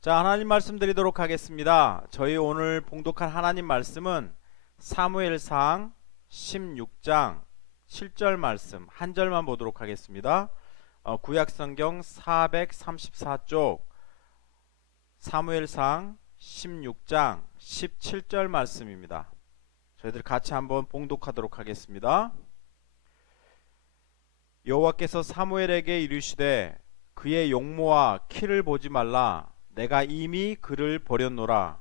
자, 하나님 말씀 드리도록 하겠습니다. 저희 오늘 봉독할 하나님 말씀은 사무엘상 16장 7절 말씀 한 절만 보도록 하겠습니다. 구약성경 434쪽 사무엘상 16장 17절 말씀입니다. 저희들 같이 한번 봉독하도록 하겠습니다. 여호와께서 사무엘에게 이르시되 그의 용모와 키를 보지 말라. 내가 이미 그를 버렸노라.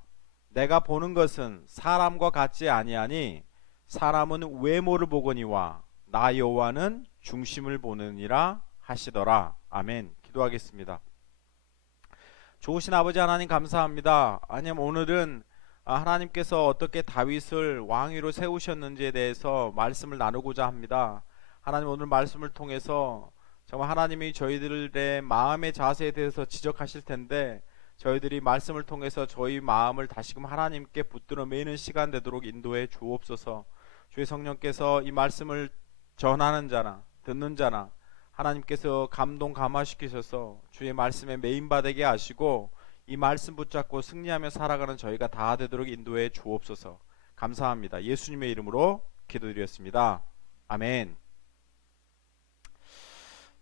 내가 보는 것은 사람과 같지 아니하니 사람은 외모를 보거니와 나 여호와는 중심을 보느니라 하시더라. 아멘. 기도하겠습니다. 좋으신 아버지 하나님 감사합니다. 하나님, 오늘은 하나님께서 어떻게 다윗을 왕위로 세우셨는지에 대해서 말씀을 나누고자 합니다. 하나님, 오늘 말씀을 통해서 정말 하나님이 저희들의 마음의 자세에 대해서 지적하실 텐데, 저희들이 말씀을 통해서 저희 마음을 다시금 하나님께 붙들어 매는 시간 되도록 인도해 주옵소서. 주의 성령께서 이 말씀을 전하는 자나 듣는 자나 하나님께서 감동 감화시키셔서 주의 말씀에 메인바되게 하시고 이 말씀 붙잡고 승리하며 살아가는 저희가 다 되도록 인도해 주옵소서. 감사합니다. 예수님의 이름으로 기도드렸습니다. 아멘.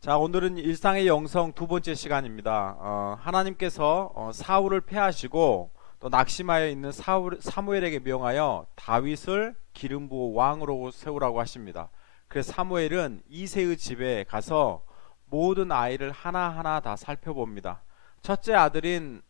자, 오늘은 일상의 영성 두 번째 시간입니다. 하나님께서 사울을 패하시고 또 낙심하여 있는 사무엘에게 명하여 다윗을 기름 부어 왕으로 세우라고 하십니다. 그래서 사무엘은 이새의 집에 가서 모든 아이를 하나하나 다 살펴봅니다. 첫째 아들인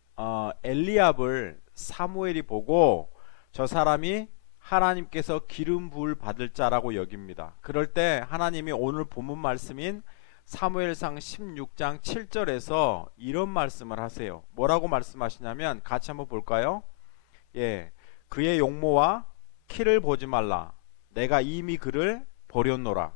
엘리압을 사무엘이 보고 저 사람이 하나님께서 기름 부을 받을 자라고 여깁니다. 그럴 때 하나님이 오늘 본문 말씀인 사무엘상 16장 7절에서 이런 말씀을 하세요. 뭐라고 말씀하시냐면 같이 한번 볼까요? 그의 용모와 키를 보지 말라. 내가 이미 그를 버렸노라.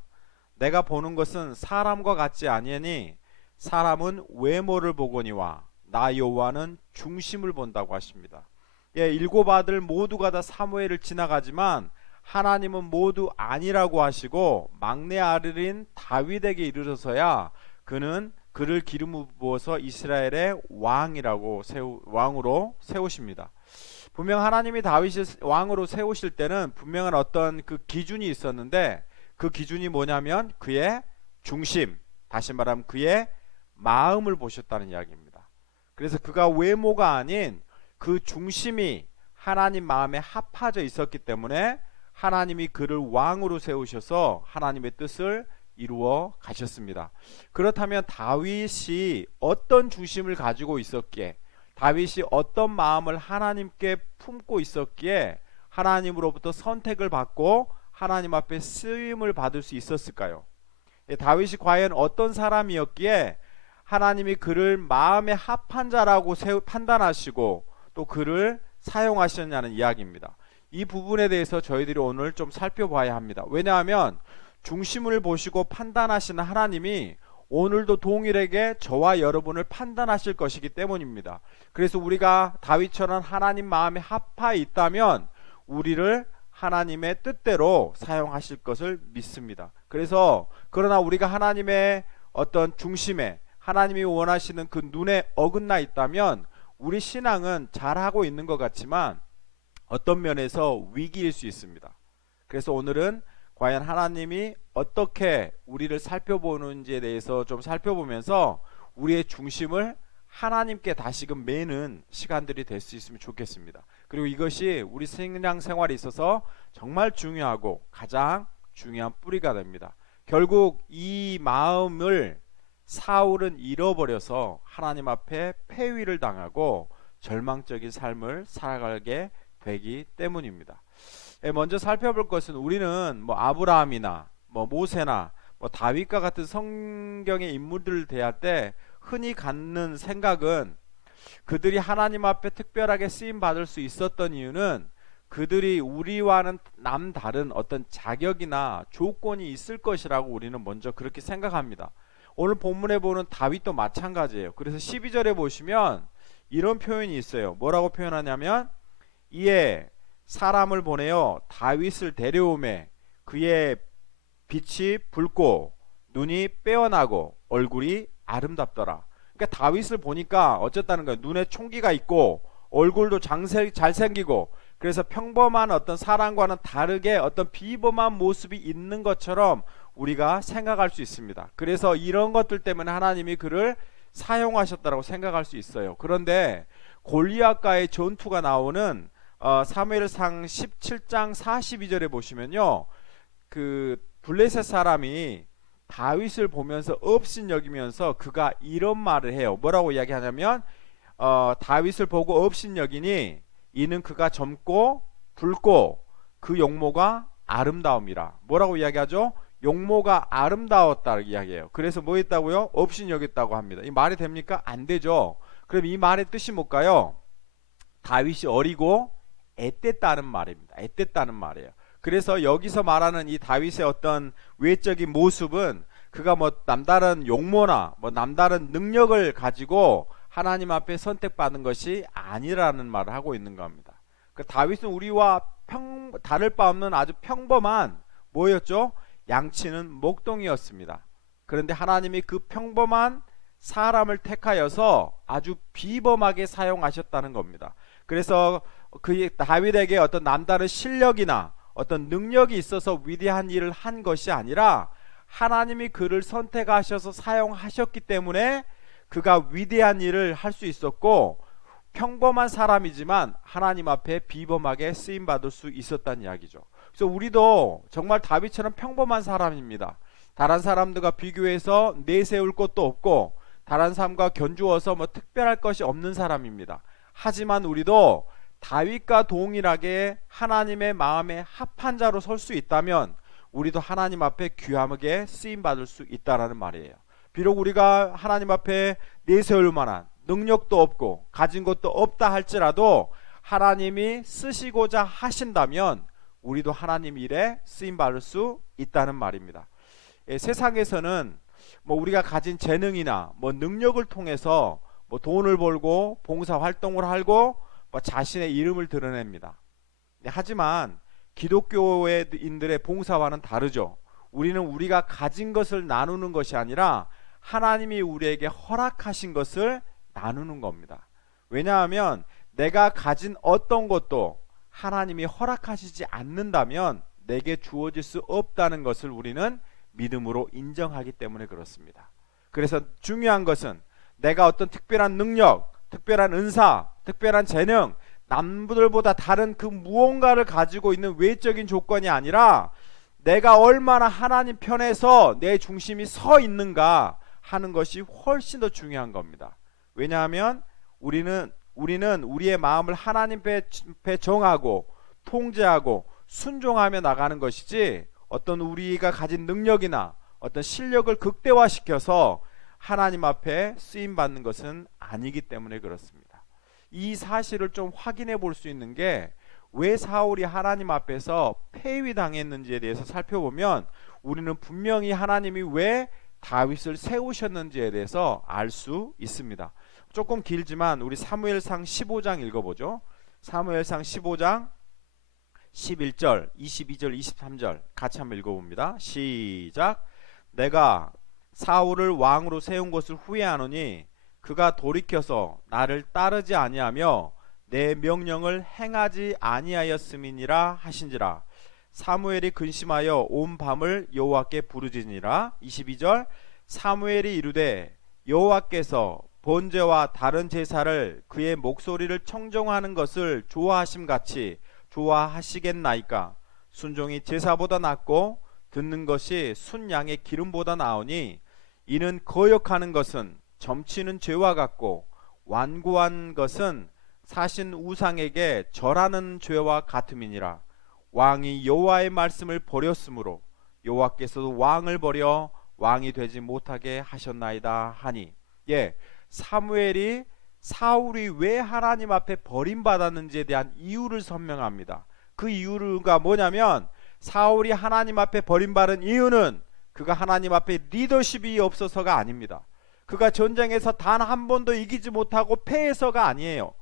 내가 보는 것은 사람과 같지 아니하니 사람은 외모를 보거니와 나 여호와는 중심을 본다고 하십니다. 일곱 아들 모두가 다 사무엘을 지나가지만 하나님은 모두 아니라고 하시고 막내 아들인 다윗에게 이르러서야 그는 그를 기름 부어서 이스라엘의 왕으로 세우십니다. 분명 하나님이 다윗을 왕으로 세우실 때는 분명한 어떤 그 기준이 있었는데, 그 기준이 뭐냐면 그의 중심, 다시 말하면 그의 마음을 보셨다는 이야기입니다. 그래서 그가 외모가 아닌 그 중심이 하나님 마음에 합하져 있었기 때문에 하나님이 그를 왕으로 세우셔서 하나님의 뜻을 이루어 가셨습니다. 그렇다면 다윗이 어떤 중심을 가지고 있었기에, 다윗이 어떤 마음을 하나님께 품고 있었기에 하나님으로부터 선택을 받고 하나님 앞에 쓰임을 받을 수 있었을까요? 다윗이 과연 어떤 사람이었기에 하나님이 그를 마음에 합한 자라고 판단하시고 또 그를 사용하셨냐는 이야기입니다. 이 부분에 대해서 저희들이 오늘 좀 살펴봐야 합니다. 왜냐하면 중심을 보시고 판단하시는 하나님이 오늘도 동일하게 저와 여러분을 판단하실 것이기 때문입니다. 그래서 우리가 다윗처럼 하나님 마음에 합하 있다면 우리를 하나님의 뜻대로 사용하실 것을 믿습니다. 그러나 우리가 하나님의 어떤 중심에, 하나님이 원하시는 그 눈에 어긋나 있다면 우리 신앙은 잘하고 있는 것 같지만 어떤 면에서 위기일 수 있습니다. 그래서 오늘은 과연 하나님이 어떻게 우리를 살펴보는지에 대해서 좀 살펴보면서 우리의 중심을 하나님께 다시금 매는 시간들이 될 수 있으면 좋겠습니다. 그리고 이것이 우리 신앙생활에 있어서 정말 중요하고 가장 중요한 뿌리가 됩니다. 결국 이 마음을 사울은 잃어버려서 하나님 앞에 패위를 당하고 절망적인 삶을 살아가게 되기 때문입니다. 먼저 살펴볼 것은 우리는 아브라함이나 모세나 다윗과 같은 성경의 인물들을 대할 때 흔히 갖는 생각은 그들이 하나님 앞에 특별하게 쓰임 받을 수 있었던 이유는 그들이 우리와는 남다른 어떤 자격이나 조건이 있을 것이라고 우리는 먼저 그렇게 생각합니다. 오늘 본문에 보는 다윗도 마찬가지예요. 그래서 12절에 보시면 이런 표현이 있어요. 뭐라고 표현하냐면 이에 사람을 보내어 다윗을 데려오매 그의 빛이 붉고 눈이 빼어나고 얼굴이 아름답더라. 그러니까 다윗을 보니까 어쨌다는 거예요. 눈에 총기가 있고 얼굴도 잘생기고, 그래서 평범한 어떤 사람과는 다르게 어떤 비범한 모습이 있는 것처럼 우리가 생각할 수 있습니다. 그래서 이런 것들 때문에 하나님이 그를 사용하셨다고 생각할 수 있어요. 그런데 골리앗과의 전투가 나오는 사무엘상 17장 42절에 보시면요, 그 블레셋 사람이 다윗을 보면서 업신여기면서 그가 이런 말을 해요. 뭐라고 이야기하냐면 다윗을 보고 업신여기니 이는 그가 젊고 붉고 그 용모가 아름다움이라. 뭐라고 이야기하죠? 용모가 아름다웠다고 이야기해요. 그래서 뭐 했다고요? 업신여겼다고 합니다. 이 말이 됩니까? 안 되죠. 그럼 이 말의 뜻이 뭘까요? 다윗이 어리고 앳됐다는 말입니다. 앳됐다는 말이에요. 그래서 여기서 말하는 이 다윗의 어떤 외적인 모습은 그가 뭐 남다른 용모나 뭐 남다른 능력을 가지고 하나님 앞에 선택받은 것이 아니라는 말을 하고 있는 겁니다. 그 다윗은 우리와 다를 바 없는 아주 평범한 뭐였죠? 양치는 목동이었습니다. 그런데 하나님이 그 평범한 사람을 택하여서 아주 비범하게 사용하셨다는 겁니다. 그래서 그 다윗에게 어떤 남다른 실력이나 어떤 능력이 있어서 위대한 일을 한 것이 아니라 하나님이 그를 선택하셔서 사용하셨기 때문에 그가 위대한 일을 할 수 있었고, 평범한 사람이지만 하나님 앞에 비범하게 쓰임받을 수 있었다는 이야기죠. 그래서 우리도 정말 다윗처럼 평범한 사람입니다. 다른 사람들과 비교해서 내세울 것도 없고 다른 사람과 견주어서 뭐 특별할 것이 없는 사람입니다. 하지만 우리도 다윗과 동일하게 하나님의 마음에 합한 자로 설 수 있다면 우리도 하나님 앞에 귀하게 쓰임받을 수 있다라는 말이에요. 비록 우리가 하나님 앞에 내세울 만한 능력도 없고 가진 것도 없다 할지라도 하나님이 쓰시고자 하신다면 우리도 하나님 일에 쓰임받을 수 있다는 말입니다. 세상에서는 뭐 우리가 가진 재능이나 뭐 능력을 통해서 뭐 돈을 벌고 봉사 활동을 하고 뭐 자신의 이름을 드러냅니다. 하지만 기독교인들의 봉사와는 다르죠. 우리는 우리가 가진 것을 나누는 것이 아니라 하나님이 우리에게 허락하신 것을 나누는 겁니다. 왜냐하면 내가 가진 어떤 것도 하나님이 허락하시지 않는다면 내게 주어질 수 없다는 것을 우리는 믿음으로 인정하기 때문에 그렇습니다. 그래서 중요한 것은 내가 어떤 특별한 능력, 특별한 은사, 특별한 재능, 남들보다 다른 그 무언가를 가지고 있는 외적인 조건이 아니라 내가 얼마나 하나님 편에서 내 중심이 서 있는가 하는 것이 훨씬 더 중요한 겁니다. 왜냐하면 우리는 우리의 마음을 하나님 앞에 정하고 통제하고 순종하며 나가는 것이지 어떤 우리가 가진 능력이나 어떤 실력을 극대화시켜서 하나님 앞에 쓰임받는 것은 아니기 때문에 그렇습니다. 이 사실을 좀 확인해 볼 수 있는 게 왜 사울이 하나님 앞에서 폐위당했는지에 대해서 살펴보면 우리는 분명히 하나님이 왜 다윗을 세우셨는지에 대해서 알 수 있습니다. 조금 길지만 우리 사무엘상 15장 읽어보죠. 사무엘상 15장 11절, 22절, 23절 같이 한번 읽어봅니다. 시작. 내가 사울을 왕으로 세운 것을 후회하노니 그가 돌이켜서 나를 따르지 아니하며 내 명령을 행하지 아니하였음이니라 하신지라. 사무엘이 근심하여 온 밤을 여호와께 부르짖으니라. 22절. 사무엘이 이르되 여호와께서 번제와 다른 제사를 그의 목소리를 청정하는 것을 좋아하심같이 좋아하시겠나이까. 순종이 제사보다 낫고 듣는 것이 순양의 기름보다 나으니 이는 거역하는 것은 점치는 죄와 같고 완고한 것은 사신 우상에게 절하는 죄와 같음이니라. 왕이 여호와의 말씀을 버렸으므로 여호와께서도 왕을 버려 왕이 되지 못하게 하셨나이다 하니. 사무엘이 사울이 왜 하나님 앞에 버림받았는지에 대한 이유를 설명합니다. 그 이유가 뭐냐면 사울이 하나님 앞에 버림받은 이유는 그가 하나님 앞에 리더십이 없어서가 아닙니다. 그가 전쟁에서 단 한 번도 이기지 못하고 패해서가 아니에요.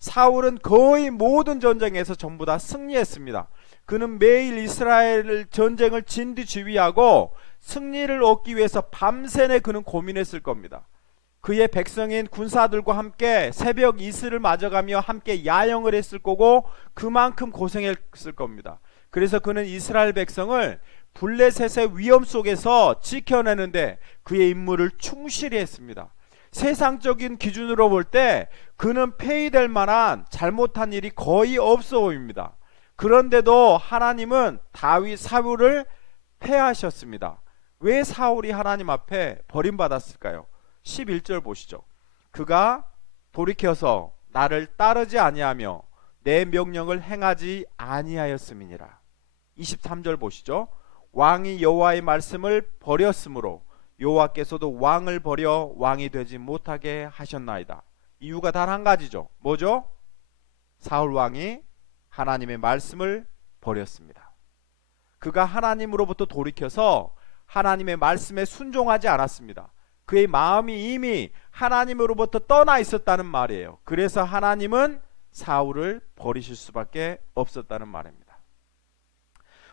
사울은 거의 모든 전쟁에서 전부 다 승리했습니다. 그는 매일 이스라엘 전쟁을 진두지휘하고 승리를 얻기 위해서 밤새내 그는 고민했을 겁니다. 그의 백성인 군사들과 함께 새벽 이슬을 맞아가며 함께 야영을 했을 거고 그만큼 고생했을 겁니다. 그래서 그는 이스라엘 백성을 블레셋의 위험 속에서 지켜내는데 그의 임무를 충실히 했습니다. 세상적인 기준으로 볼 때 그는 폐위될 만한 잘못한 일이 거의 없어 보입니다. 그런데도 하나님은 다윗 사울을 폐하셨습니다. 왜 사울이 하나님 앞에 버림받았을까요? 11절 보시죠. 그가 돌이켜서 나를 따르지 아니하며 내 명령을 행하지 아니하였음이니라. 23절 보시죠. 왕이 여호와의 말씀을 버렸으므로 여호와께서도 왕을 버려 왕이 되지 못하게 하셨나이다. 이유가 단 한 가지죠. 뭐죠? 사울 왕이 하나님의 말씀을 버렸습니다. 그가 하나님으로부터 돌이켜서 하나님의 말씀에 순종하지 않았습니다. 그의 마음이 이미 하나님으로부터 떠나 있었다는 말이에요. 그래서 하나님은 사울을 버리실 수밖에 없었다는 말입니다.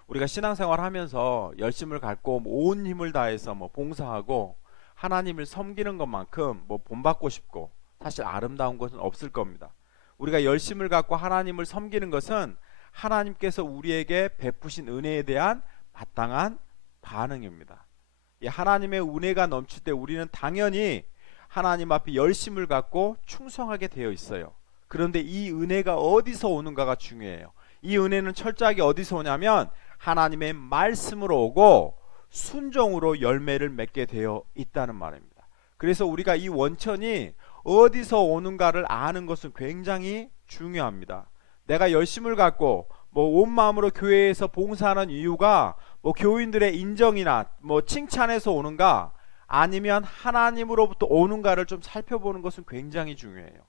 우리가 신앙생활 하면서 열심을 갖고 온 힘을 다해서 봉사하고 하나님을 섬기는 것만큼 본받고 싶고 사실 아름다운 것은 없을 겁니다. 우리가 열심을 갖고 하나님을 섬기는 것은 하나님께서 우리에게 베푸신 은혜에 대한 마땅한 반응입니다. 이 하나님의 은혜가 넘칠 때 우리는 당연히 하나님 앞에 열심을 갖고 충성하게 되어 있어요. 그런데 이 은혜가 어디서 오는가가 중요해요. 이 은혜는 철저하게 어디서 오냐면 하나님의 말씀으로 오고 순종으로 열매를 맺게 되어 있다는 말입니다. 그래서 우리가 이 원천이 어디서 오는가를 아는 것은 굉장히 중요합니다. 내가 열심을 갖고 온 마음으로 교회에서 봉사하는 이유가 교인들의 인정이나 칭찬에서 오는가 아니면 하나님으로부터 오는가를 좀 살펴보는 것은 굉장히 중요해요.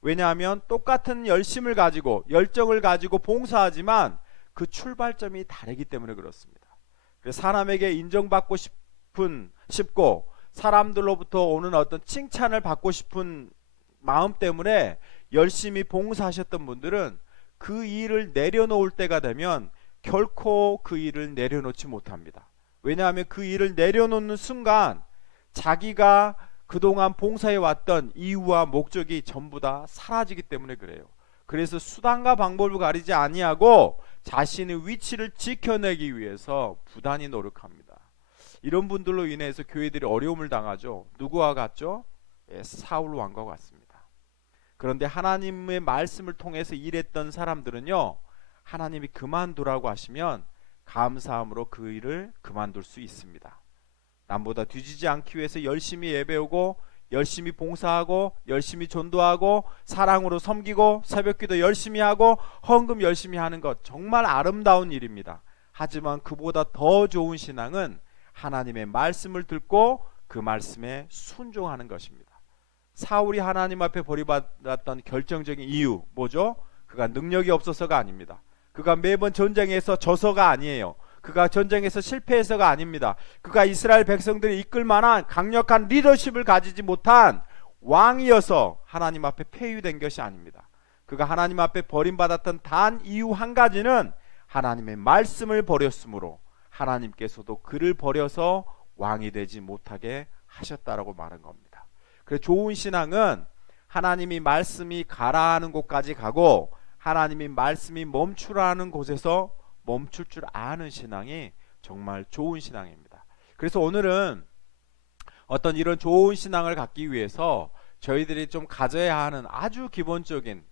왜냐하면 똑같은 열심을 가지고 열정을 가지고 봉사하지만 그 출발점이 다르기 때문에 그렇습니다. 그래서 사람에게 인정받고 싶고 사람들로부터 오는 어떤 칭찬을 받고 싶은 마음 때문에 열심히 봉사하셨던 분들은 그 일을 내려놓을 때가 되면 결코 그 일을 내려놓지 못합니다. 왜냐하면 그 일을 내려놓는 순간 자기가 그동안 봉사해 왔던 이유와 목적이 전부 다 사라지기 때문에 그래요. 그래서 수단과 방법을 가리지 아니하고 자신의 위치를 지켜내기 위해서 부단히 노력합니다. 이런 분들로 인해서 교회들이 어려움을 당하죠. 누구와 같죠? 사울 왕과 같습니다. 그런데 하나님의 말씀을 통해서 일했던 사람들은요, 하나님이 그만두라고 하시면 감사함으로 그 일을 그만둘 수 있습니다. 남보다 뒤지지 않기 위해서 열심히 예배오고 열심히 봉사하고 열심히 전도하고 사랑으로 섬기고 새벽기도 열심히 하고 헌금 열심히 하는 것 정말 아름다운 일입니다. 하지만 그보다 더 좋은 신앙은 하나님의 말씀을 듣고 그 말씀에 순종하는 것입니다. 사울이 하나님 앞에 버림받았던 결정적인 이유 뭐죠? 그가 능력이 없어서가 아닙니다. 그가 매번 전쟁에서 져서가 아니에요. 그가 전쟁에서 실패해서가 아닙니다. 그가 이스라엘 백성들을 이끌 만한 강력한 리더십을 가지지 못한 왕이어서 하나님 앞에 폐위된 것이 아닙니다. 그가 하나님 앞에 버림받았던 단 이유 한 가지는 하나님의 말씀을 버렸으므로 하나님께서도 그를 버려서 왕이 되지 못하게 하셨다라고 말한 겁니다. 그래서 좋은 신앙은 하나님이 말씀이 가라 하는 곳까지 가고 하나님이 말씀이 멈추라 하는 곳에서 멈출 줄 아는 신앙이 정말 좋은 신앙입니다. 그래서 오늘은 어떤 이런 좋은 신앙을 갖기 위해서 저희들이 좀 가져야 하는 아주 기본적인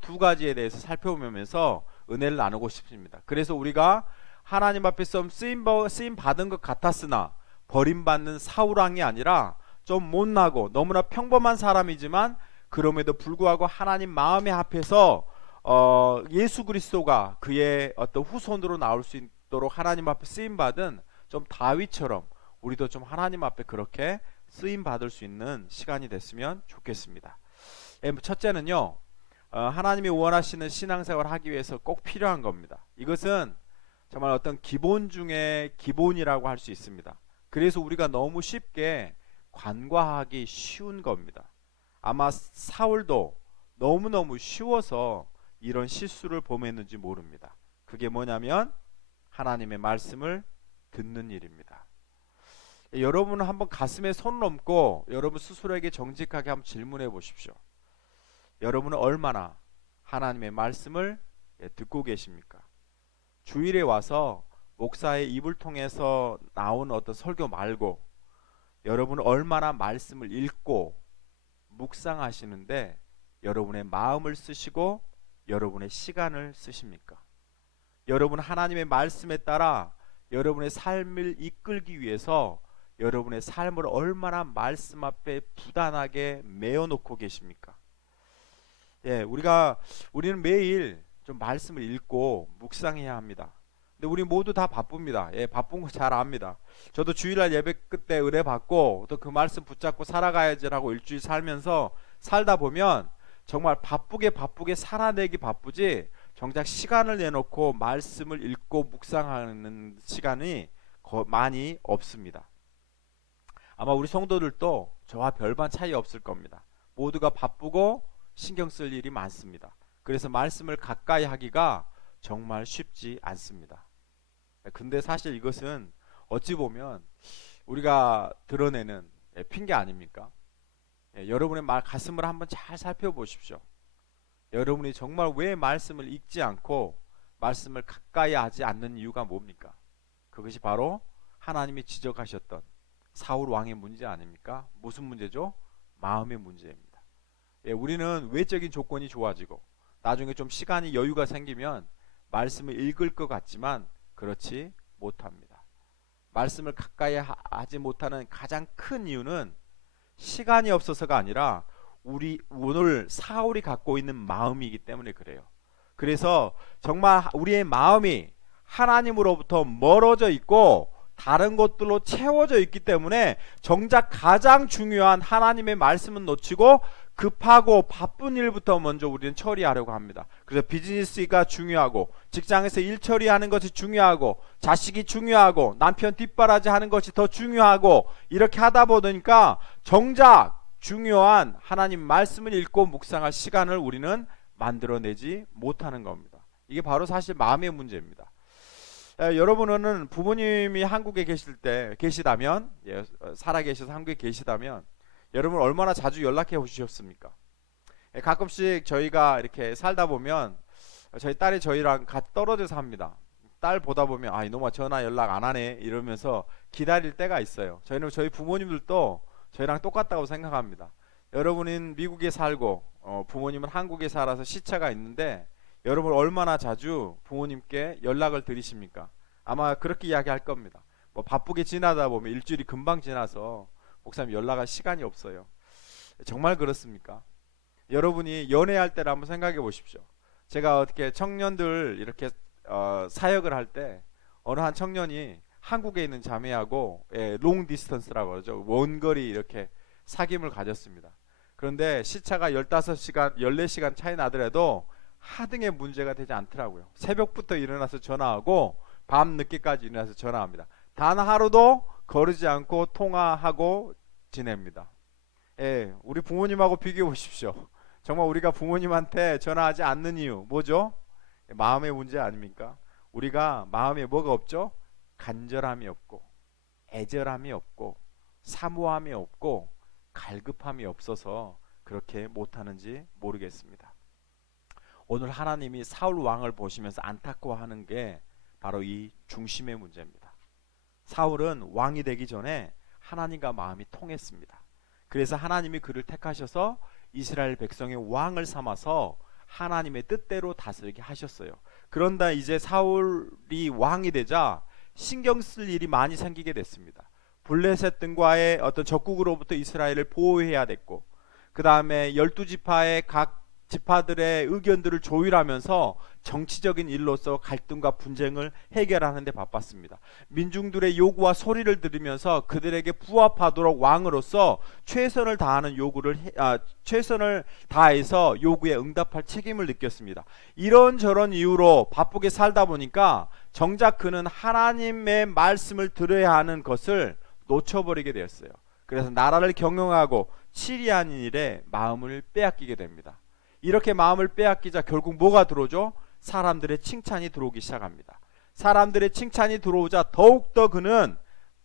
두 가지에 대해서 살펴보면서 은혜를 나누고 싶습니다. 그래서 우리가 하나님 앞에서 쓰임 받은 것 같았으나 버림받는 사울왕이 아니라 좀 못나고 너무나 평범한 사람이지만 그럼에도 불구하고 하나님 마음에 합해서 예수 그리스도가 그의 어떤 후손으로 나올 수 있도록 하나님 앞에 쓰임 받은 좀 다윗처럼 우리도 좀 하나님 앞에 그렇게 쓰임 받을 수 있는 시간이 됐으면 좋겠습니다. 첫째는요, 하나님이 원하시는 신앙생활을 하기 위해서 꼭 필요한 겁니다. 이것은 정말 어떤 기본 중에 기본이라고 할 수 있습니다. 그래서 우리가 너무 쉽게 간과하기 쉬운 겁니다. 아마 사울도 너무너무 쉬워서 이런 실수를 범했는지 모릅니다. 그게 뭐냐면 하나님의 말씀을 듣는 일입니다. 여러분은 한번 가슴에 손을 얹고 여러분 스스로에게 정직하게 한번 질문해 보십시오. 여러분은 얼마나 하나님의 말씀을 듣고 계십니까? 주일에 와서 목사의 입을 통해서 나온 어떤 설교 말고 여러분은 얼마나 말씀을 읽고 묵상하시는데 여러분의 마음을 쓰시고 여러분의 시간을 쓰십니까? 여러분 하나님의 말씀에 따라 여러분의 삶을 이끌기 위해서 여러분의 삶을 얼마나 말씀 앞에 부단하게 메어놓고 계십니까? 우리는 매일 좀 말씀을 읽고 묵상해야 합니다. 근데 우리 모두 다 바쁩니다. 바쁜 거 잘 압니다. 저도 주일날 예배 끝에 은혜 받고 또 그 말씀 붙잡고 살아가야지라고 일주일 살면서 살다 보면 정말 바쁘게 살아내기 바쁘지 정작 시간을 내놓고 말씀을 읽고 묵상하는 시간이 많이 없습니다. 아마 우리 성도들도 저와 별반 차이 없을 겁니다. 모두가 바쁘고 신경 쓸 일이 많습니다. 그래서 말씀을 가까이 하기가 정말 쉽지 않습니다. 근데 사실 이것은 어찌 보면 우리가 드러내는 핑계 아닙니까? 여러분의 가슴을 한번 잘 살펴보십시오. 여러분이 정말 왜 말씀을 읽지 않고 말씀을 가까이 하지 않는 이유가 뭡니까? 그것이 바로 하나님이 지적하셨던 사울 왕의 문제 아닙니까? 무슨 문제죠? 마음의 문제입니다. 우리는 외적인 조건이 좋아지고 나중에 좀 시간이 여유가 생기면 말씀을 읽을 것 같지만 그렇지 못합니다. 말씀을 가까이 하지 못하는 가장 큰 이유는 시간이 없어서가 아니라 오늘 사울이 갖고 있는 마음이기 때문에 그래요. 그래서 정말 우리의 마음이 하나님으로부터 멀어져 있고 다른 것들로 채워져 있기 때문에 정작 가장 중요한 하나님의 말씀은 놓치고 급하고 바쁜 일부터 먼저 우리는 처리하려고 합니다. 그래서 비즈니스가 중요하고 직장에서 일 처리하는 것이 중요하고 자식이 중요하고 남편 뒷바라지 하는 것이 더 중요하고 이렇게 하다 보니까 정작 중요한 하나님 말씀을 읽고 묵상할 시간을 우리는 만들어내지 못하는 겁니다. 이게 바로 사실 마음의 문제입니다. 여러분은 부모님이 한국에 계시다면 살아계셔서 한국에 계시다면 여러분 얼마나 자주 연락해 오셨습니까? 가끔씩 저희가 이렇게 살다 보면 저희 딸이 저희랑 같이 떨어져 삽니다. 딸 보다 보면 이놈아 전화 연락 안 하네 이러면서 기다릴 때가 있어요. 저희 부모님들도 저희랑 똑같다고 생각합니다. 여러분은 미국에 살고 부모님은 한국에 살아서 시차가 있는데 여러분 얼마나 자주 부모님께 연락을 드리십니까? 아마 그렇게 이야기할 겁니다. 바쁘게 지나다 보면 일주일이 금방 지나서 목사님 연락할 시간이 없어요. 정말 그렇습니까? 여러분이 연애할 때를 한번 생각해 보십시오. 제가 어떻게 청년들 이렇게 사역을 할 때 어느 한 청년이 한국에 있는 자매하고 롱 디스턴스라고 그러죠. 원거리 이렇게 사귐을 가졌습니다. 그런데 시차가 15시간, 14시간 차이 나더라도 하등의 문제가 되지 않더라고요. 새벽부터 일어나서 전화하고 밤 늦게까지 일어나서 전화합니다. 단 하루도 거르지 않고 통화하고 지냅니다. 우리 부모님하고 비교해 보십시오. 정말 우리가 부모님한테 전화하지 않는 이유 뭐죠? 마음의 문제 아닙니까? 우리가 마음에 뭐가 없죠? 간절함이 없고 애절함이 없고 사모함이 없고 갈급함이 없어서 그렇게 못하는지 모르겠습니다. 오늘 하나님이 사울 왕을 보시면서 안타까워하는 게 바로 이 중심의 문제입니다. 사울은 왕이 되기 전에 하나님과 마음이 통했습니다. 그래서 하나님이 그를 택하셔서 이스라엘 백성의 왕을 삼아서 하나님의 뜻대로 다스리게 하셨어요. 그런데 이제 사울이 왕이 되자 신경 쓸 일이 많이 생기게 됐습니다. 블레셋 등과의 어떤 적국으로부터 이스라엘을 보호해야 됐고, 그 다음에 12지파의 각 지파들의 의견들을 조율하면서 정치적인 일로서 갈등과 분쟁을 해결하는 데 바빴습니다. 민중들의 요구와 소리를 들으면서 그들에게 부합하도록 왕으로서 최선을 다해서 요구에 응답할 책임을 느꼈습니다. 이런저런 이유로 바쁘게 살다 보니까 정작 그는 하나님의 말씀을 들어야 하는 것을 놓쳐버리게 되었어요. 그래서 나라를 경영하고 치리하는 일에 마음을 빼앗기게 됩니다. 이렇게 마음을 빼앗기자 결국 뭐가 들어오죠? 사람들의 칭찬이 들어오기 시작합니다. 사람들의 칭찬이 들어오자 더욱더 그는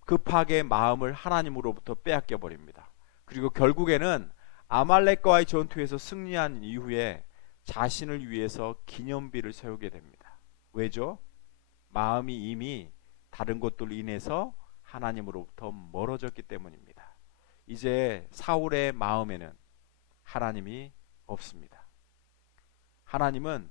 급하게 마음을 하나님으로부터 빼앗겨 버립니다. 그리고 결국에는 아말렉과의 전투에서 승리한 이후에 자신을 위해서 기념비를 세우게 됩니다. 왜죠? 마음이 이미 다른 것들로 인해서 하나님으로부터 멀어졌기 때문입니다. 이제 사울의 마음에는 하나님이 없습니다. 하나님은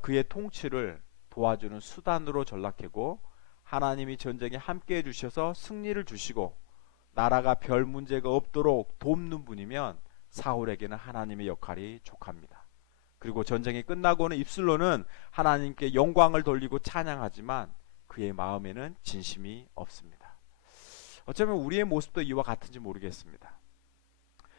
그의 통치를 도와주는 수단으로 전락하고, 하나님이 전쟁에 함께 해주셔서 승리를 주시고 나라가 별 문제가 없도록 돕는 분이면 사울에게는 하나님의 역할이 족합니다. 그리고 전쟁이 끝나고는 입술로는 하나님께 영광을 돌리고 찬양하지만 그의 마음에는 진심이 없습니다. 어쩌면 우리의 모습도 이와 같은지 모르겠습니다.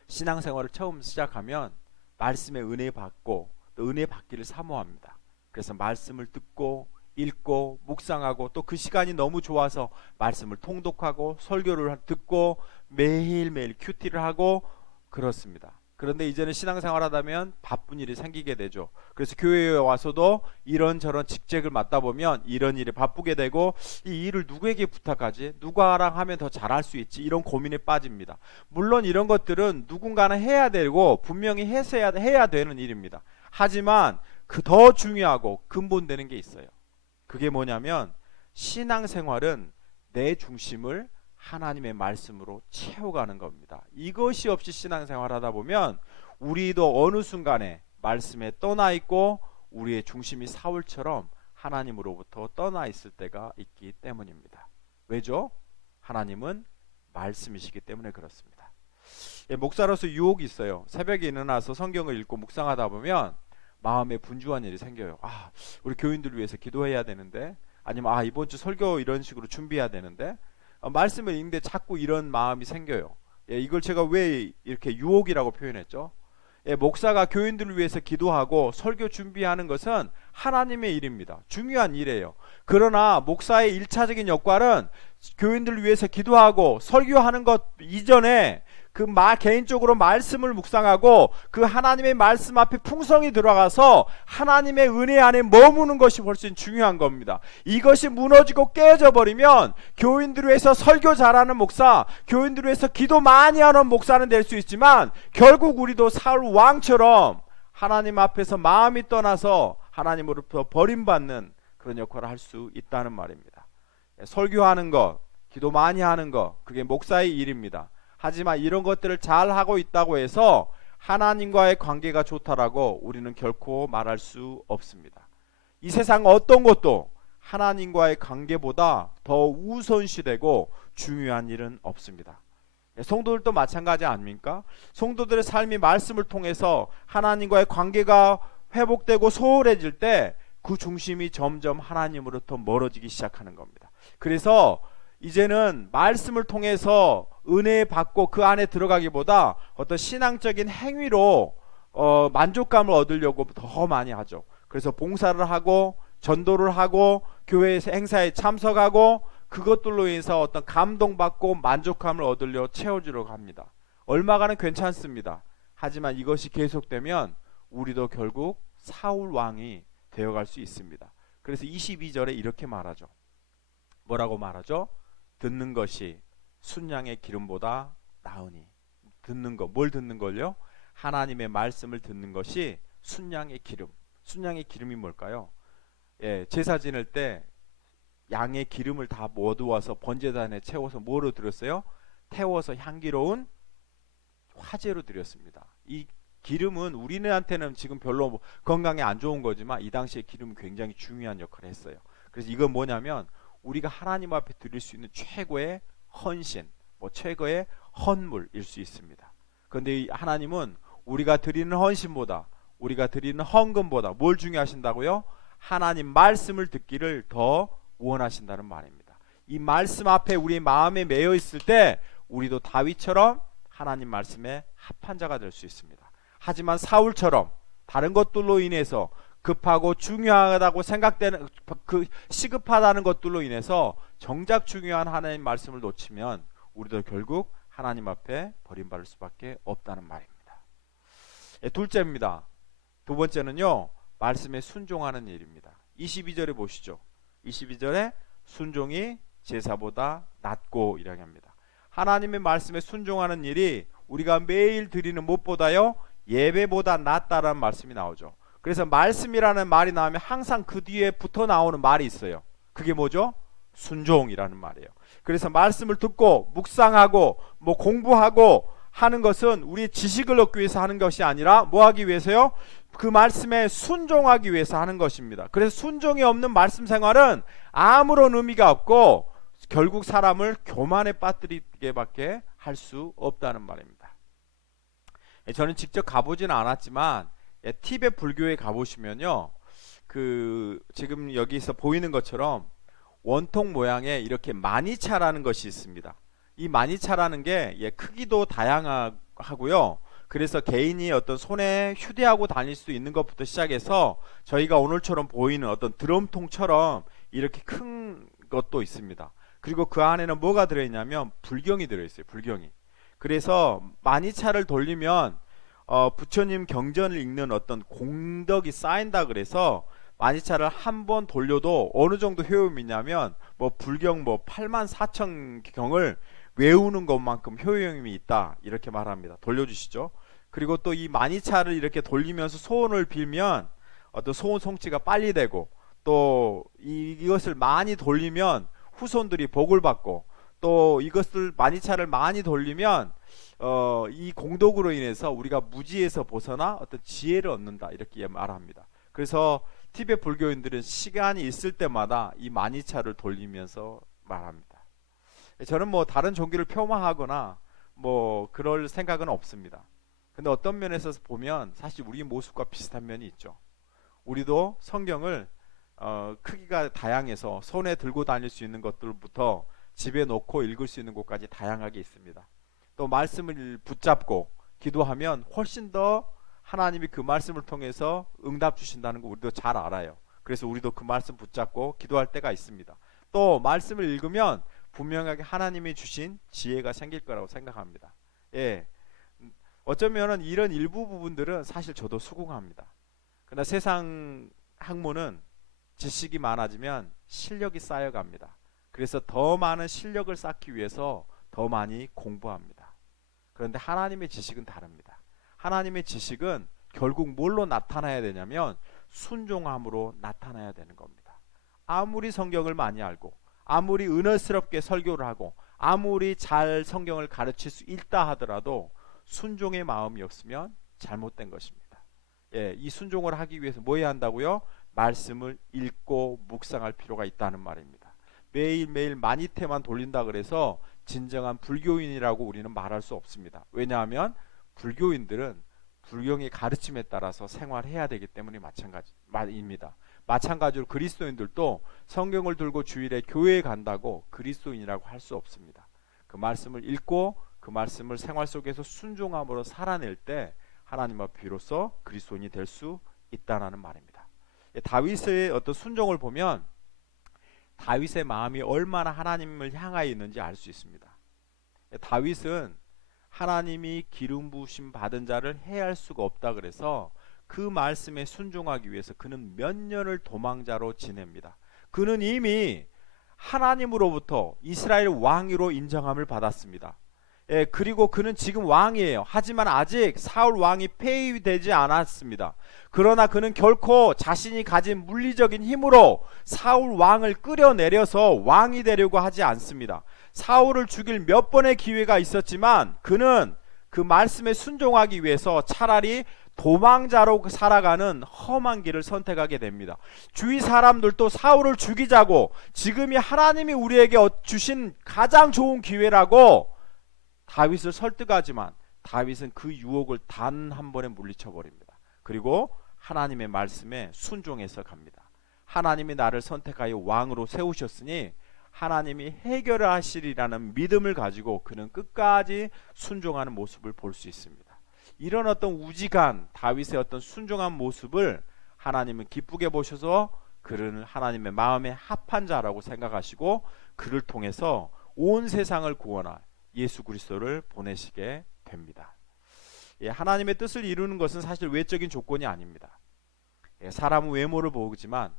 신앙생활을 처음 시작하면 말씀의 은혜 받고 또 은혜 받기를 사모합니다. 그래서 말씀을 듣고 읽고 묵상하고, 또 그 시간이 너무 좋아서 말씀을 통독하고 설교를 듣고 매일매일 큐티를 하고 그렇습니다. 그런데 이제는 신앙생활 하다면 바쁜 일이 생기게 되죠. 그래서 교회에 와서도 이런저런 직책을 맡다 보면 이런 일에 바쁘게 되고, 이 일을 누구에게 부탁하지? 누구랑 하면 더 잘할 수 있지? 이런 고민에 빠집니다. 물론 이런 것들은 누군가는 해야 되고 분명히 해야 되는 일입니다. 하지만 그 더 중요하고 근본되는 게 있어요. 그게 뭐냐면, 신앙생활은 내 중심을 하나님의 말씀으로 채워가는 겁니다. 이것이 없이 신앙생활 하다 보면 우리도 어느 순간에 말씀에 떠나 있고 우리의 중심이 사울처럼 하나님으로부터 떠나 있을 때가 있기 때문입니다. 왜죠? 하나님은 말씀이시기 때문에 그렇습니다. 목사로서 유혹이 있어요. 새벽에 일어나서 성경을 읽고 묵상하다 보면 마음에 분주한 일이 생겨요. 우리 교인들을 위해서 기도해야 되는데, 아니면 이번 주 설교 이런 식으로 준비해야 되는데, 말씀을 읽는데 자꾸 이런 마음이 생겨요. 이걸 제가 왜 이렇게 유혹이라고 표현했죠? 목사가 교인들을 위해서 기도하고 설교 준비하는 것은 하나님의 일입니다. 중요한 일이에요. 그러나 목사의 1차적인 역할은 교인들을 위해서 기도하고 설교하는 것 이전에 개인적으로 말씀을 묵상하고 그 하나님의 말씀 앞에 풍성히 들어가서 하나님의 은혜 안에 머무는 것이 훨씬 중요한 겁니다. 이것이 무너지고 깨져 버리면 교인들을 위해서 설교 잘하는 목사, 교인들을 위해서 기도 많이 하는 목사는 될 수 있지만 결국 우리도 사울 왕처럼 하나님 앞에서 마음이 떠나서 하나님으로부터 버림받는 그런 역할을 할 수 있다는 말입니다. 설교하는 것, 기도 많이 하는 것, 그게 목사의 일입니다. 하지만 이런 것들을 잘 하고 있다고 해서 하나님과의 관계가 좋다라고 우리는 결코 말할 수 없습니다. 이 세상 어떤 것도 하나님과의 관계보다 더 우선시되고 중요한 일은 없습니다. 성도들도 마찬가지 아닙니까? 성도들의 삶이 말씀을 통해서 하나님과의 관계가 회복되고 소홀해질 때 그 중심이 점점 하나님으로부터 멀어지기 시작하는 겁니다. 그래서 이제는 말씀을 통해서 은혜 받고 그 안에 들어가기보다 어떤 신앙적인 행위로 만족감을 얻으려고 더 많이 하죠. 그래서 봉사를 하고 전도를 하고 교회 행사에 참석하고 그것들로 인해서 어떤 감동받고 만족감을 얻으려 채워주려고 합니다. 얼마간은 괜찮습니다. 하지만 이것이 계속되면 우리도 결국 사울 왕이 되어갈 수 있습니다. 그래서 22절에 이렇게 말하죠. 뭐라고 말하죠? 듣는 것이 순양의 기름보다 나으니. 듣는 것, 뭘 듣는 걸요? 하나님의 말씀을 듣는 것이 순양의 기름. 순양의 기름이 뭘까요? 제사 지낼 때 양의 기름을 다 모두어서 번제단에 채워서 뭐로 드렸어요? 태워서 향기로운 화제로 드렸습니다. 이 기름은 우리한테는 지금 별로 건강에 안 좋은 거지만 이 당시에 기름은 굉장히 중요한 역할을 했어요. 그래서 이건 뭐냐면 우리가 하나님 앞에 드릴 수 있는 최고의 헌신, 최고의 헌물일 수 있습니다. 그런데 하나님은 우리가 드리는 헌신보다, 우리가 드리는 헌금보다 뭘 중요하신다고요? 하나님 말씀을 듣기를 더 원하신다는 말입니다. 이 말씀 앞에 우리 마음에 매여 있을 때 우리도 다윗처럼 하나님 말씀에 합한 자가 될 수 있습니다. 하지만 사울처럼 다른 것들로 인해서 급하고 중요하다고 생각되는 시급하다는 것들로 인해서 정작 중요한 하나님 말씀을 놓치면 우리도 결국 하나님 앞에 버림받을 수밖에 없다는 말입니다. 둘째입니다. 두 번째는요, 말씀에 순종하는 일입니다. 22절에 보시죠. 22절에 순종이 제사보다 낫고 이라고 합니다. 하나님의 말씀에 순종하는 일이 우리가 매일 드리는 무엇보다요 예배보다 낫다라는 말씀이 나오죠. 그래서 말씀이라는 말이 나오면 항상 그 뒤에 붙어 나오는 말이 있어요. 그게 뭐죠? 순종이라는 말이에요. 그래서 말씀을 듣고 묵상하고 뭐 공부하고 하는 것은 우리의 지식을 얻기 위해서 하는 것이 아니라 뭐 하기 위해서요? 그 말씀에 순종하기 위해서 하는 것입니다. 그래서 순종이 없는 말씀 생활은 아무런 의미가 없고 결국 사람을 교만에 빠뜨리게밖에 할 수 없다는 말입니다. 저는 직접 가보지는 않았지만 티베트 불교에 가보시면요, 그 지금 여기서 보이는 것처럼 원통 모양의 이렇게 마니차라는 것이 있습니다. 이 마니차라는 게 크기도 다양하고요. 그래서 개인이 어떤 손에 휴대하고 다닐 수 있는 것부터 시작해서 저희가 오늘처럼 보이는 어떤 드럼통처럼 이렇게 큰 것도 있습니다. 그리고 그 안에는 뭐가 들어있냐면 불경이 들어있어요. 불경이. 그래서 마니차를 돌리면 부처님 경전을 읽는 어떤 공덕이 쌓인다 그래서 마니차를 한 번 돌려도 어느 정도 효용이 있냐면 뭐 불경 뭐 84,000경을 외우는 것만큼 효용이 있다 이렇게 말합니다. 돌려주시죠. 그리고 또 이 마니차를 이렇게 돌리면서 소원을 빌면 어떤 소원 성취가 빨리 되고 또 이것을 많이 돌리면 후손들이 복을 받고 또 이것을 마니차를 많이 돌리면 이 공덕으로 인해서 우리가 무지에서 벗어나 어떤 지혜를 얻는다 이렇게 말합니다. 그래서 티베트 불교인들은 시간이 있을 때마다 이 마니차를 돌리면서 말합니다. 저는 뭐 다른 종교를 폄하하거나 뭐 그럴 생각은 없습니다. 근데 어떤 면에서 보면 사실 우리 모습과 비슷한 면이 있죠. 우리도 성경을 크기가 다양해서 손에 들고 다닐 수 있는 것들부터 집에 놓고 읽을 수 있는 곳까지 다양하게 있습니다. 또 말씀을 붙잡고 기도하면 훨씬 더 하나님이 그 말씀을 통해서 응답 주신다는 거 우리도 잘 알아요. 그래서 우리도 그 말씀 붙잡고 기도할 때가 있습니다. 또 말씀을 읽으면 분명하게 하나님이 주신 지혜가 생길 거라고 생각합니다. 어쩌면은 이런 일부 부분들은 사실 저도 수긍합니다. 그러나 세상 학문은 지식이 많아지면 실력이 쌓여갑니다. 그래서 더 많은 실력을 쌓기 위해서 더 많이 공부합니다. 그런데 하나님의 지식은 다릅니다. 하나님의 지식은 결국 뭘로 나타나야 되냐면 순종함으로 나타나야 되는 겁니다. 아무리 성경을 많이 알고 아무리 은혜스럽게 설교를 하고 아무리 잘 성경을 가르칠 수 있다 하더라도 순종의 마음이 없으면 잘못된 것입니다. 이 순종을 하기 위해서 뭐 해야 한다고요? 말씀을 읽고 묵상할 필요가 있다는 말입니다. 매일매일 마니테만 돌린다 그래서 진정한 불교인이라고 우리는 말할 수 없습니다. 왜냐하면 불교인들은 불경의 가르침에 따라서 생활해야 되기 때문에 마찬가지입니다. 마찬가지로 그리스도인들도 성경을 들고 주일에 교회에 간다고 그리스도인이라고 할 수 없습니다. 그 말씀을 읽고 그 말씀을 생활 속에서 순종함으로 살아낼 때 하나님 앞에 비로소 그리스도인이 될 수 있다는 말입니다. 다윗의 어떤 순종을 보면 다윗의 마음이 얼마나 하나님을 향하여 있는지 알 수 있습니다. 다윗은 하나님이 기름 부으심 받은 자를 해할 수가 없다 그래서 그 말씀에 순종하기 위해서 그는 몇 년을 도망자로 지냅니다. 그는 이미 하나님으로부터 이스라엘 왕으로 인정함을 받았습니다. 그리고 그는 지금 왕이에요. 하지만 아직 사울 왕이 폐위되지 않았습니다. 그러나 그는 결코 자신이 가진 물리적인 힘으로 사울 왕을 끌어내려서 왕이 되려고 하지 않습니다. 사울을 죽일 몇 번의 기회가 있었지만 그는 그 말씀에 순종하기 위해서 차라리 도망자로 살아가는 험한 길을 선택하게 됩니다. 주위 사람들도 사울을 죽이자고 지금이 하나님이 우리에게 주신 가장 좋은 기회라고 다윗을 설득하지만 다윗은 그 유혹을 단 한 번에 물리쳐 버립니다. 그리고 하나님의 말씀에 순종해서 갑니다. 하나님이 나를 선택하여 왕으로 세우셨으니 하나님이 해결하시리라는 믿음을 가지고 그는 끝까지 순종하는 모습을 볼 수 있습니다. 이런 어떤 우직한 다윗의 어떤 순종한 모습을 하나님은 기쁘게 보셔서 그를 하나님의 마음에 합한 자라고 생각하시고 그를 통해서 온 세상을 구원할 예수 그리스도를 보내시게 됩니다. 하나님의 뜻을 이루는 것은 사실 외적인 조건이 아닙니다. 사람은 외모를 보지만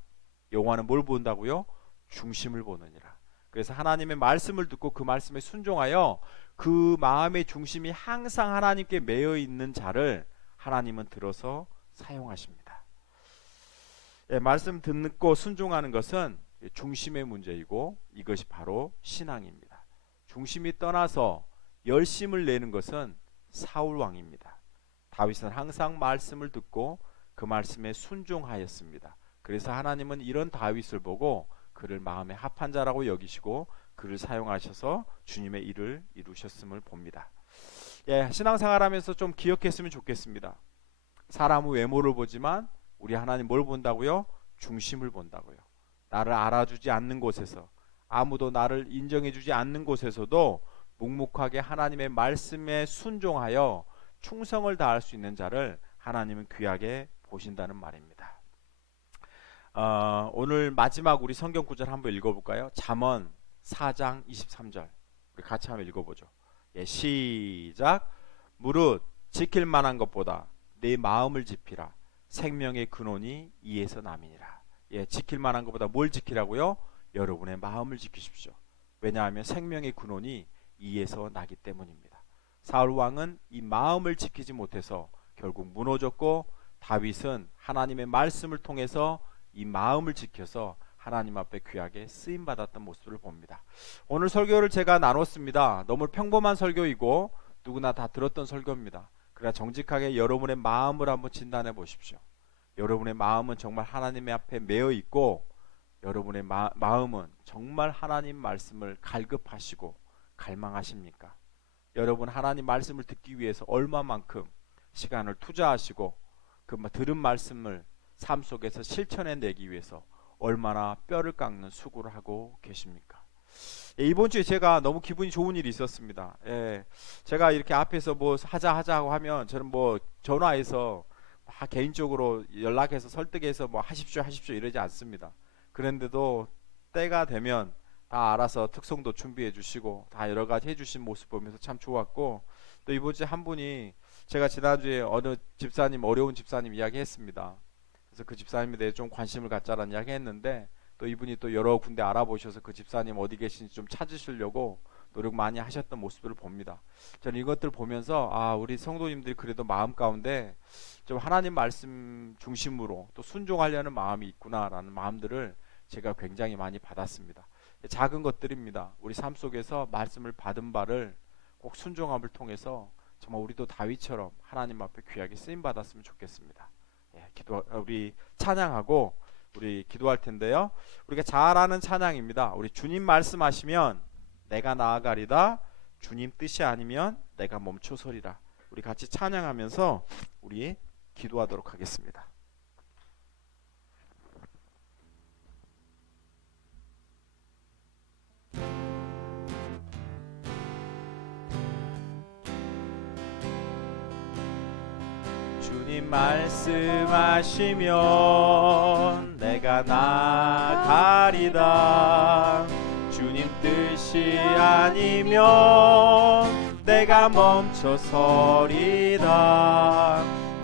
여호와는 뭘 본다고요? 중심을 보느니라. 그래서 하나님의 말씀을 듣고 그 말씀에 순종하여 그 마음의 중심이 항상 하나님께 매여 있는 자를 하나님은 들어서 사용하십니다. 예, 말씀 듣고 순종하는 것은 중심의 문제이고 이것이 바로 신앙입니다. 중심이 떠나서 열심을 내는 것은 사울 왕입니다. 다윗은 항상 말씀을 듣고 그 말씀에 순종하였습니다. 그래서 하나님은 이런 다윗을 보고 그를 마음에 합한 자라고 여기시고 그를 사용하셔서 주님의 일을 이루셨음을 봅니다. 예, 신앙생활하면서 좀 기억했으면 좋겠습니다. 사람은 외모를 보지만 우리 하나님 뭘 본다고요? 중심을 본다고요. 나를 알아주지 않는 곳에서, 아무도 나를 인정해주지 않는 곳에서도 묵묵하게 하나님의 말씀에 순종하여 충성을 다할 수 있는 자를 하나님은 귀하게 보신다는 말입니다. 오늘 마지막 우리 성경 구절 한번 읽어볼까요? 잠언 4장 23절 우리 같이 한번 읽어보죠. 예, 시작. 무릇 지킬 만한 것보다 내 마음을 지키라. 생명의 근원이 이에서 남이니라. 예, 지킬 만한 것보다 뭘 지키라고요? 여러분의 마음을 지키십시오. 왜냐하면 생명의 근원이 이에서 나기 때문입니다. 사울 왕은 이 마음을 지키지 못해서 결국 무너졌고, 다윗은 하나님의 말씀을 통해서 이 마음을 지켜서 하나님 앞에 귀하게 쓰임받았던 모습을 봅니다. 오늘 설교를 제가 나눴습니다. 너무 평범한 설교이고 누구나 다 들었던 설교입니다. 그러나 정직하게 여러분의 마음을 한번 진단해 보십시오. 여러분의 마음은 정말 하나님 앞에 매여 있고, 여러분의 마음은 정말 하나님 말씀을 갈급하시고 갈망하십니까? 여러분 하나님 말씀을 듣기 위해서 얼마만큼 시간을 투자하시고 그 들은 말씀을 삶 속에서 실천해내기 위해서 얼마나 뼈를 깎는 수고를 하고 계십니까? 예, 이번 주에 제가 너무 기분이 좋은 일이 있었습니다. 예, 제가 이렇게 앞에서 뭐 하자고 하면 저는 뭐 전화해서 개인적으로 연락해서 설득해서 뭐 하십시오 이러지 않습니다. 그런데도 때가 되면 다 알아서 특송도 준비해 주시고 다 여러 가지 해주신 모습 보면서 참 좋았고, 또 이번 주에 한 분이, 제가 지난주에 어느 집사님, 어려운 집사님 이야기했습니다. 그래서 그 집사님에 대해 좀 관심을 갖자라는 이야기 했는데, 또 이분이 또 여러 군데 알아보셔서 그 집사님 어디 계신지 좀 찾으시려고 노력 많이 하셨던 모습을 봅니다. 저는 이것들 보면서 우리 성도님들이 그래도 마음 가운데 좀 하나님 말씀 중심으로 또 순종하려는 마음이 있구나라는 마음들을 제가 굉장히 많이 받았습니다. 작은 것들입니다. 우리 삶 속에서 말씀을 받은 바를 꼭 순종함을 통해서 정말 우리도 다윗처럼 하나님 앞에 귀하게 쓰임 받았으면 좋겠습니다. 예, 우리 찬양하고 우리 기도할 텐데요. 우리가 잘 아는 찬양입니다. 우리 주님 말씀하시면 내가 나아가리다, 주님 뜻이 아니면 내가 멈춰서리라. 우리 같이 찬양하면서 우리 기도하도록 하겠습니다. 주님 말씀하시면 내가 나가리다, 주님 뜻이 아니면 내가 멈춰서리다.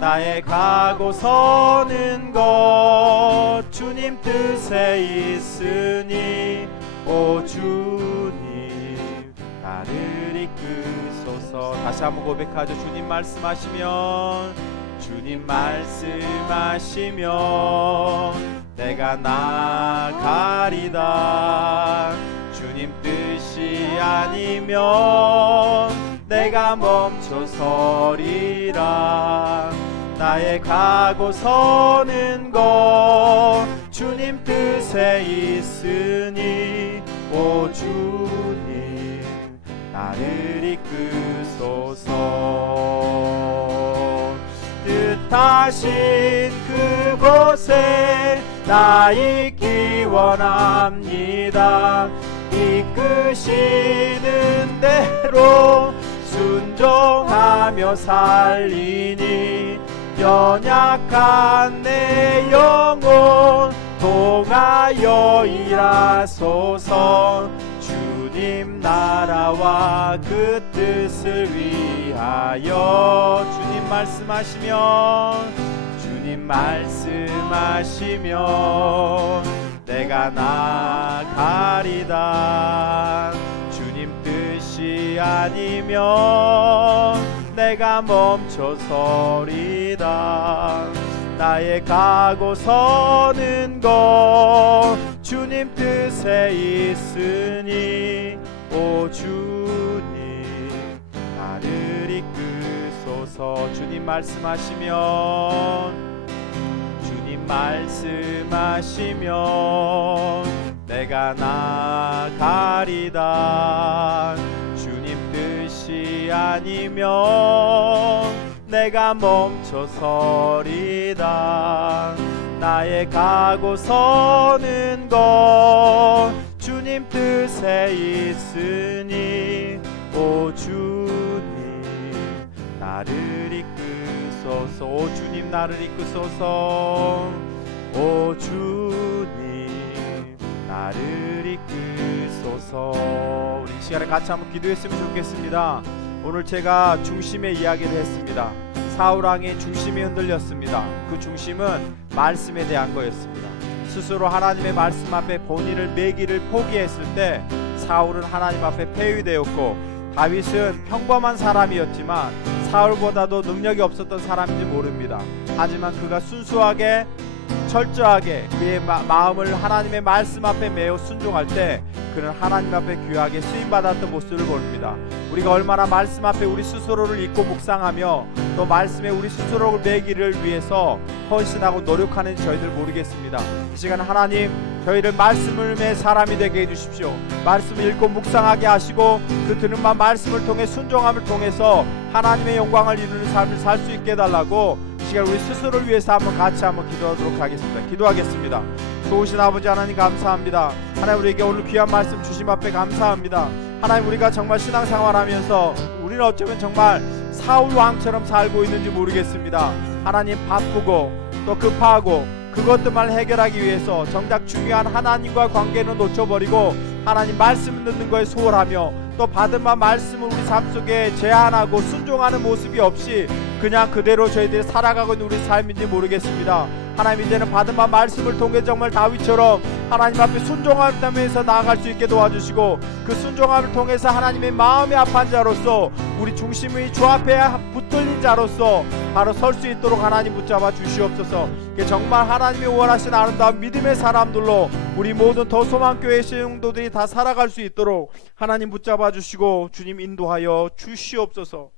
나의 가고 서는 것 주님 뜻에 있으니 오 주님 나를 이끄소서. 다시 한번 고백하죠. 주님 말씀하시면, 주님 말씀하시면 내가 나가리다, 주님 뜻이 아니면 내가 멈춰서리라. 나의 가고 서는 것 주님 뜻에 있으니 오 주님 나를 이끄소서. 뜻하신 그곳에 나 있기 원합니다. 이끄시는 대로 순종하며 살리니 연약한 내 영혼 통하여 일하소서. 주님 나라와 그 뜻을 위하여. 주님 말씀하시면, 주님 말씀하시면 내가 나아가리다. 주님 뜻이 아니면 내가 멈춰서리다. 나의 가고 서는 것 주님 뜻에 있으니 오 주님 나를 이끄소서. 주님 말씀하시면 내가 나아가리다. 주님 뜻이 아니면 내가 멈춰서리다. 나의 가고 서는 것 주님 뜻에 있으니 오 주님 나를 이끄소서. 오 주님 나를 이끄소서. 오 주님 나를 이끄소서. 우리 이 시간에 같이 한번 기도했으면 좋겠습니다. 오늘 제가 중심의 이야기를 했습니다. 사울왕의 중심이 흔들렸습니다. 그 중심은 말씀에 대한 거였습니다. 스스로 하나님의 말씀 앞에 본인을 매기를 포기했을 때 사울은 하나님 앞에 폐위되었고, 다윗은 평범한 사람이었지만 사울보다도 능력이 없었던 사람인지 모릅니다. 하지만 그가 순수하게 철저하게 그의 마음을 하나님의 말씀 앞에 매어 순종할 때 그는 하나님 앞에 귀하게 쓰임받았던 모습을 봅니다. 우리가 얼마나 말씀 앞에 우리 스스로를 잊고 묵상하며 또 말씀에 우리 스스로를 매기를 위해서 헌신하고 노력하는지 저희들 모르겠습니다. 이 시간 하나님 저희를 말씀을 매 사람이 되게 해주십시오. 말씀을 읽고 묵상하게 하시고 그 들은 말씀을 통해 순종함을 통해서 하나님의 영광을 이루는 삶을 살 수 있게 해달라고 시간 우리 스스로를 위해서 같이 한번 기도하도록 하겠습니다. 기도하겠습니다. 좋으신 아버지 하나님 감사합니다. 하나님 우리에게 오늘 귀한 말씀 주심 앞에 감사합니다. 하나님 우리가 정말 신앙생활하면서 우리는 어쩌면 정말 사울 왕처럼 살고 있는지 모르겠습니다. 하나님 바쁘고 또 급하고 그것들만 해결하기 위해서 정작 중요한 하나님과 관계는 놓쳐버리고 하나님 말씀 듣는 거에 소홀하며 또 받은 말씀을 우리 삶 속에 제한하고 순종하는 모습이 없이 그냥 그대로 저희들이 살아가고 있는 우리 삶인지 모르겠습니다. 하나님 이제는 받은 말씀을 통해 정말 다윗처럼 하나님 앞에 순종하면서 나아갈 수 있게 도와주시고 그 순종함을 통해서 하나님의 마음에 합한 자로서 우리 중심의 주 앞에 붙들린 자로서 바로 설 수 있도록 하나님 붙잡아 주시옵소서. 정말 하나님이 원하신 아름다운 믿음의 사람들로 우리 모든 더 소망교회 성도들이 다 살아갈 수 있도록 하나님 붙잡아 주시고 주님 인도하여 주시옵소서.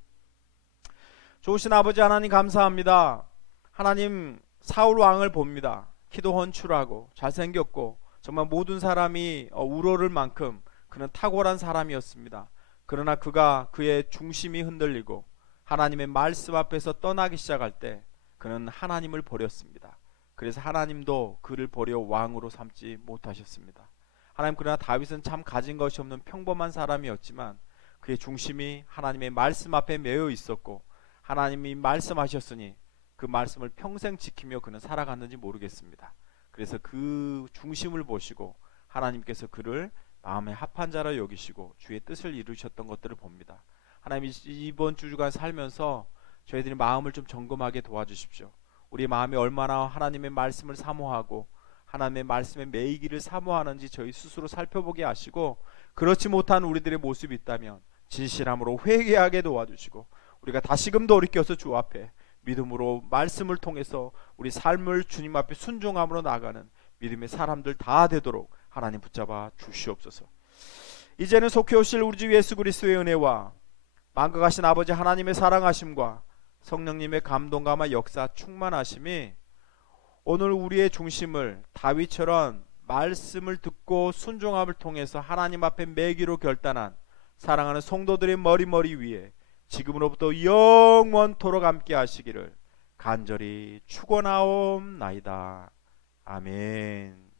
좋으신 아버지 하나님 감사합니다. 하나님 사울 왕을 봅니다. 키도 헌출하고 잘생겼고 정말 모든 사람이 우러를 만큼 그는 탁월한 사람이었습니다. 그러나 그가 그의 중심이 흔들리고 하나님의 말씀 앞에서 떠나기 시작할 때 그는 하나님을 버렸습니다. 그래서 하나님도 그를 버려 왕으로 삼지 못하셨습니다. 하나님 그러나 다윗은 참 가진 것이 없는 평범한 사람이었지만 그의 중심이 하나님의 말씀 앞에 매여 있었고 하나님이 말씀하셨으니 그 말씀을 평생 지키며 그는 살아갔는지 모르겠습니다. 그래서 그 중심을 보시고 하나님께서 그를 마음에 합한 자로 여기시고 주의 뜻을 이루셨던 것들을 봅니다. 하나님 이번 주간 살면서 저희들이 마음을 좀 점검하게 도와주십시오. 우리 마음이 얼마나 하나님의 말씀을 사모하고 하나님의 말씀에 매이기를 사모하는지 저희 스스로 살펴보게 하시고 그렇지 못한 우리들의 모습이 있다면 진실함으로 회개하게 도와주시고 우리가 다시금 돌이켜서 주 앞에 믿음으로 말씀을 통해서 우리 삶을 주님 앞에 순종함으로 나아가는 믿음의 사람들 다 되도록 하나님 붙잡아 주시옵소서. 이제는 속히 오실 우리 주 예수 그리스도의 은혜와 만극하신 아버지 하나님의 사랑하심과 성령님의 감동감과 역사 충만하심이 오늘 우리의 중심을 다윗처럼 말씀을 듣고 순종함을 통해서 하나님 앞에 매기로 결단한 사랑하는 성도들의 머리 위에 지금으로부터 영원토록 함께 하시기를 간절히 축원하옵나이다. 아멘.